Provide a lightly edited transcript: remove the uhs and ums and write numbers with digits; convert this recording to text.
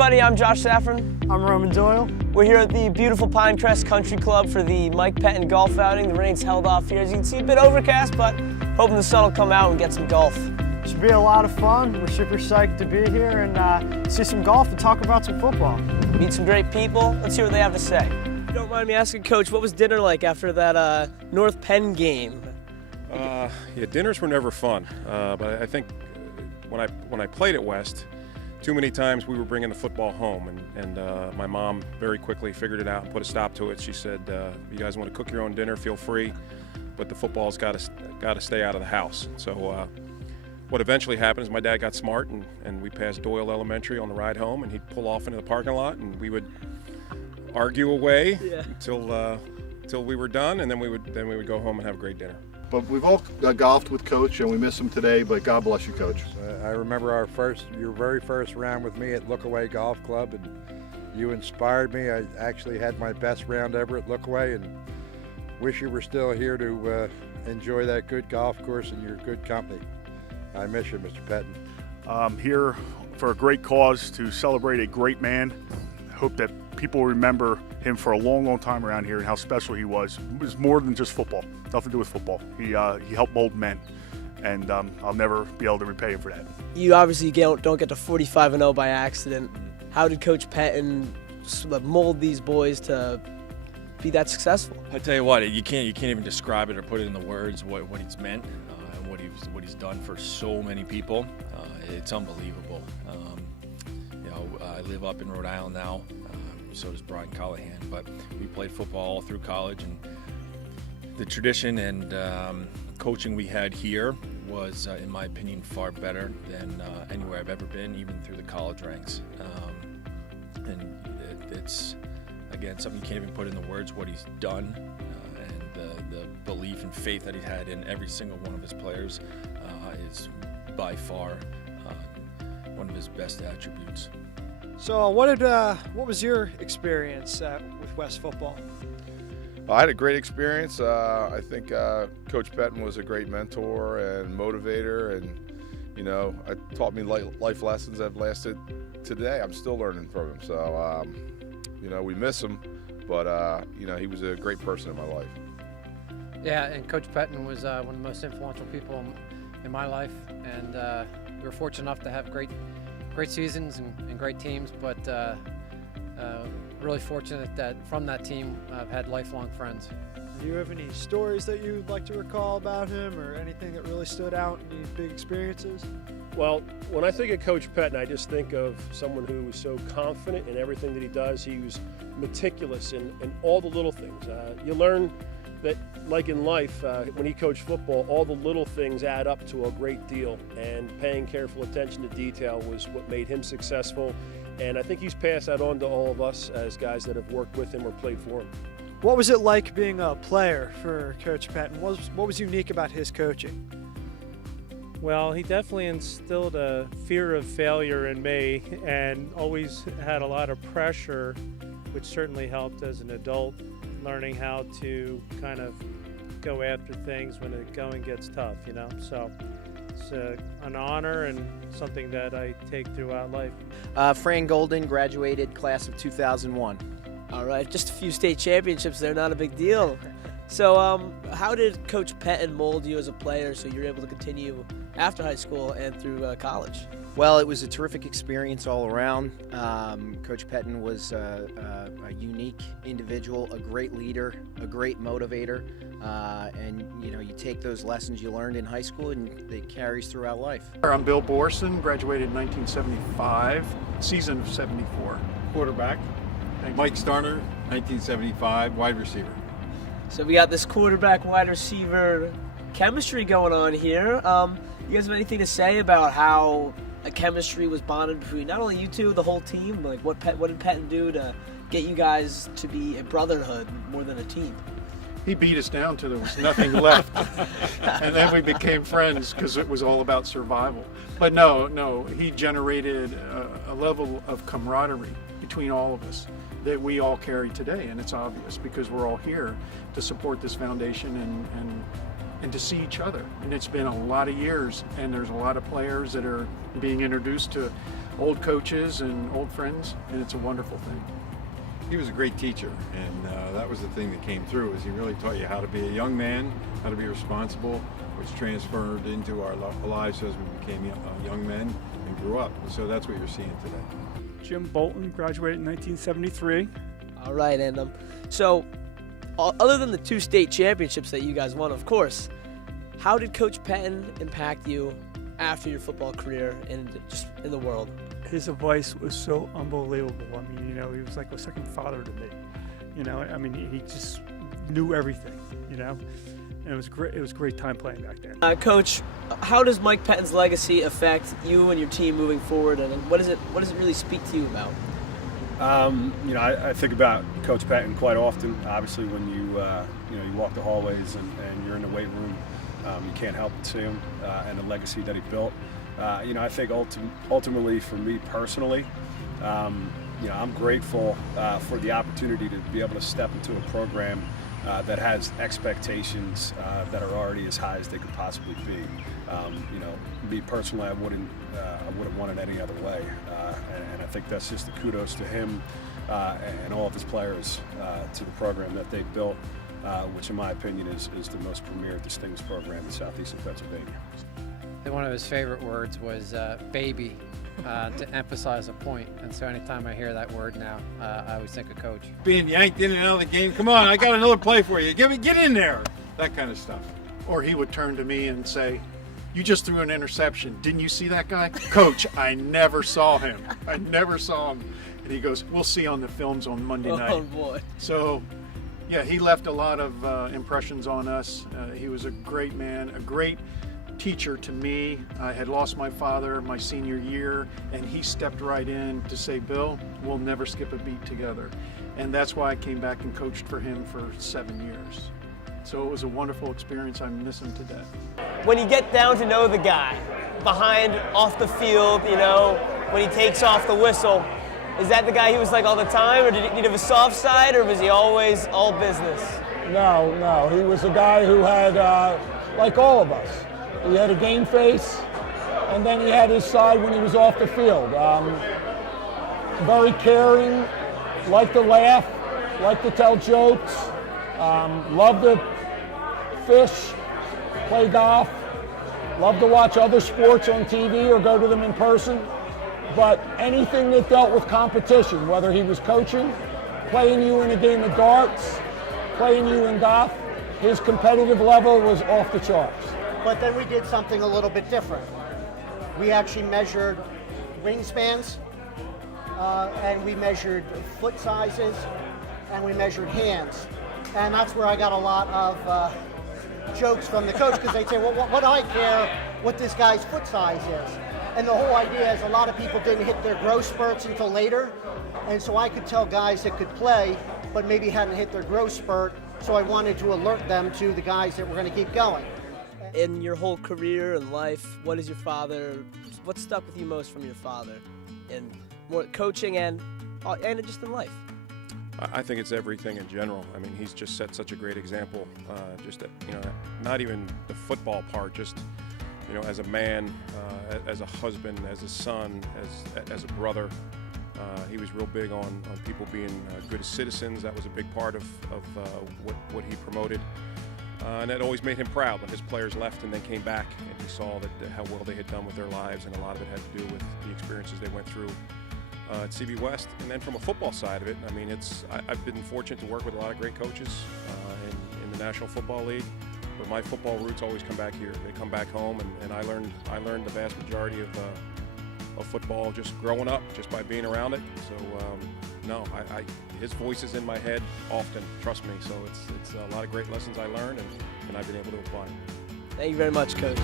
everybody, I'm Josh Safran. I'm Roman Doyle. We're here at the beautiful Pinecrest Country Club for the Mike Pettine golf outing. The rain's held off here. As you can see, a bit overcast, but hoping the sun will come out and get some golf. Should be a lot of fun. We're super psyched to be here and see some golf and talk about some football. Meet some great people. Let's hear what they have to say. If you don't mind me asking, Coach, what was dinner like after that North Penn game? Yeah, dinners were never fun, but I think when I played at West, too many times we were bringing the football home, and my mom very quickly figured it out and put a stop to it. She said, "You guys want to cook your own dinner? Feel free, but the football's got to stay out of the house." So what eventually happened is my dad got smart, and we passed Doyle Elementary on the ride home, and he'd pull off into the parking lot, and we would argue away until we were done, and then we would go home and have a great dinner. But we've all golfed with Coach, and we miss him today, but God bless you, Coach. I remember your very first round with me at Lookaway Golf Club, and you inspired me. I actually had my best round ever at Lookaway, and wish you were still here to enjoy that good golf course and your good company. I miss you, Mr. Pettine. I'm here for a great cause to celebrate a great man. I hope that people remember him for a long, long time around here and how special he was. It was more than just football. Nothing to do with football. He helped mold men, and I'll never be able to repay him for that. You obviously don't get to 45-0 by accident. How did Coach Pettine mold these boys to be that successful? I tell you what, you can't even describe it or put it in the words what he's meant and what he's done for so many people. It's unbelievable. I live up in Rhode Island now. So does Brian Callahan, but we played football all through college, and the tradition and coaching we had here was, in my opinion, far better than anywhere I've ever been, even through the college ranks. And it's, again, something you can't even put in the words what he's done, and the belief and faith that he had in every single one of his players is by far one of his best attributes. So what was your experience with West football? I had a great experience. I think Coach Pettine was a great mentor and motivator, and it taught me life lessons that have lasted today. I'm still learning from him. So we miss him, but he was a great person in my life. Yeah, and Coach Pettine was one of the most influential people in my life, and we were fortunate enough to have great seasons and great teams, but really fortunate that from that team I've had lifelong friends. Do you have any stories that you'd like to recall about him, or anything that really stood out, any big experiences? Well, when I think of Coach Pettine, I just think of someone who was so confident in everything that he does. He was meticulous in all the little things. You learn that, like in life, when he coached football, all the little things add up to a great deal, and paying careful attention to detail was what made him successful, and I think he's passed that on to all of us as guys that have worked with him or played for him. What was it like being a player for Coach Pettine? What was unique about his coaching? Well, he definitely instilled a fear of failure in me, and always had a lot of pressure, which certainly helped as an adult, learning how to kind of go after things when the going gets tough, So it's an honor and something that I take throughout life. Fran Golden, graduated class of 2001. All right, just a few state championships there, not a big deal. So how did Coach Pettine mold you as a player so you were able to continue after high school and through college? Well, it was a terrific experience all around. Coach Pettine was a unique individual, a great leader, a great motivator, and you take those lessons you learned in high school and it carries throughout life. I'm Bill Borson, graduated in 1975, season of 74. Quarterback. Mike Starner, 1975, wide receiver. So we got this quarterback, wide receiver chemistry going on here. You guys have anything to say about how a chemistry was bonded between not only you two, the whole team, like what did Pettine do to get you guys to be a brotherhood more than a team? He beat us down till there was nothing left, and then we became friends because it was all about survival. But no, he generated a level of camaraderie between all of us that we all carry today, and it's obvious because we're all here to support this foundation and to see each other. And it's been a lot of years, and there's a lot of players that are being introduced to old coaches and old friends, and it's a wonderful thing. He was a great teacher, and that was the thing that came through, is he really taught you how to be a young man, how to be responsible, which transferred into our lives as we became young men and grew up. So that's what you're seeing today. Jim Bolton graduated in 1973. All right, and so other than the 2 state championships that you guys won, of course, how did Coach Pettine impact you after your football career and just in the world? His advice was so unbelievable. I mean, he was like a second father to me. I mean, he just knew everything, and it was great. It was a great time playing back then. Coach, how does Mike Pettine's legacy affect you and your team moving forward, and what does it really speak to you about? I think about Coach Pettine quite often. Obviously, when you walk the hallways and you're in the weight room, you can't help but see him and the legacy that he built. I think ultimately for me personally, I'm grateful for the opportunity to be able to step into a program that has expectations that are already as high as they could possibly be. Me personally, I wouldn't want it any other way, and I think that's just the kudos to him and all of his players to the program that they built, which in my opinion is the most premier distinguished program in southeastern Pennsylvania. One of his favorite words was baby, to emphasize a point. And so anytime I hear that word now, I always think of Coach. Being yanked in and out of the game, come on, I got another play for you. Get in there. That kind of stuff. Or he would turn to me and say, "You just threw an interception. Didn't you see that guy?" "Coach, I never saw him. I never saw him." And he goes, "We'll see on the films on Monday night." Oh, boy. So, yeah, he left a lot of impressions on us. He was a great man, a great teacher to me. I had lost my father my senior year, and he stepped right in to say, "Bill, we'll never skip a beat together." And that's why I came back and coached for him for 7 years. So it was a wonderful experience. I miss him to death. When you get down to know the guy, behind, off the field, when he takes off the whistle, is that the guy he was like all the time, or did he have a soft side, or was he always all business? No. He was a guy who had, like all of us, he had a game face, and then he had his side when he was off the field. Very caring, liked to laugh, liked to tell jokes, loved to fish, play golf, loved to watch other sports on TV or go to them in person. But anything that dealt with competition, whether he was coaching, playing you in a game of darts, playing you in golf, his competitive level was off the charts. But then we did something a little bit different. We actually measured wingspans, and we measured foot sizes, and we measured hands. And that's where I got a lot of jokes from the coach, because they'd say, "Well, what do I care what this guy's foot size is?" And the whole idea is a lot of people didn't hit their growth spurts until later, and so I could tell guys that could play, but maybe hadn't hit their growth spurt, so I wanted to alert them to the guys that were going to keep going. In your whole career and life, what stuck with you most from your father, in more coaching and just in life? I think it's everything in general. I mean, he's just set such a great example. Not even the football part, just as a man, as a husband, as a son, as a brother. He was real big on people being good citizens. That was a big part of what he promoted. And that always made him proud when his players left and then came back, and he saw how well they had done with their lives, and a lot of it had to do with the experiences they went through at CV West. And then from a football side of it, I mean, I've been fortunate to work with a lot of great coaches in the National Football League, but my football roots always come back here. They come back home, and I learned the vast majority of football just growing up, just by being around it. So his voice is in my head often, trust me. So it's a lot of great lessons I learned, and I've been able to apply. Thank you very much, Coach.